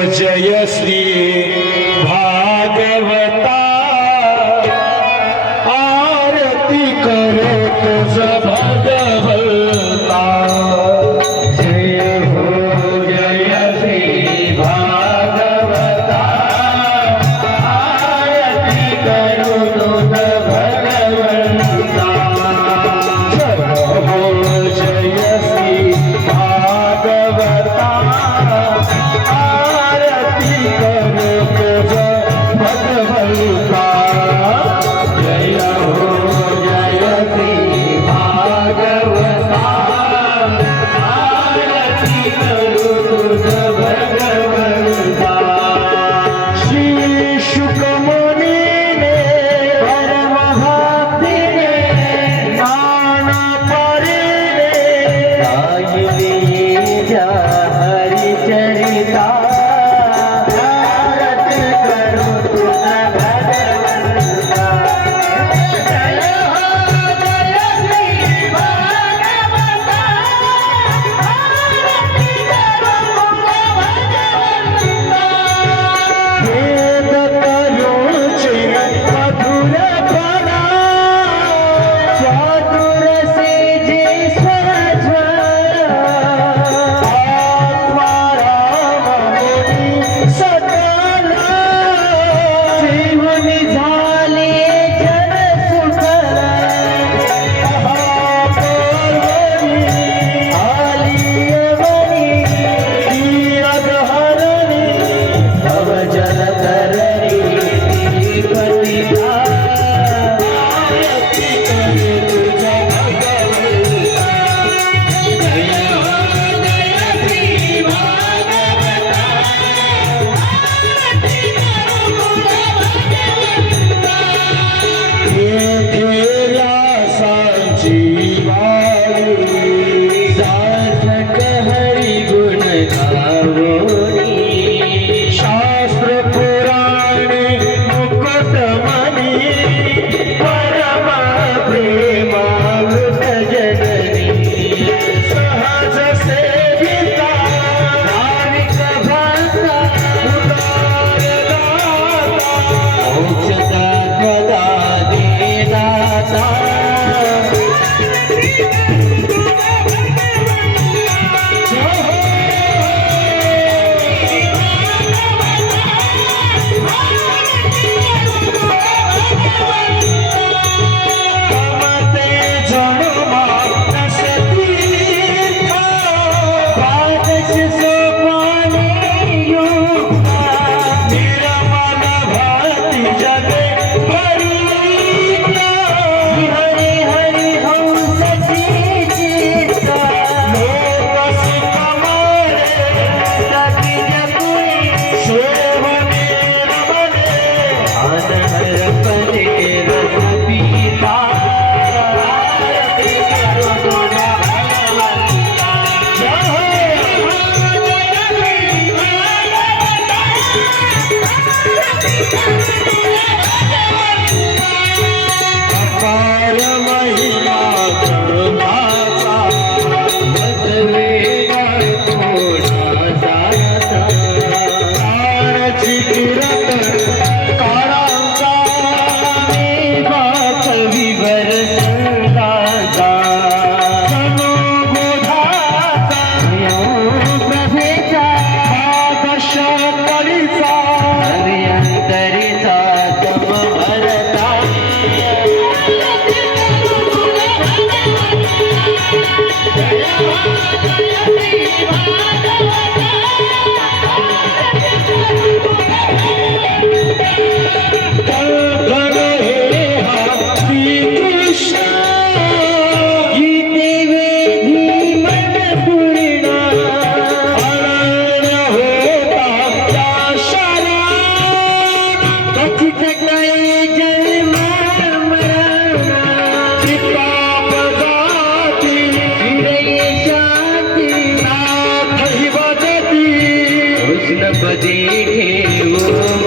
Georgia, yes, dear. शांती देखे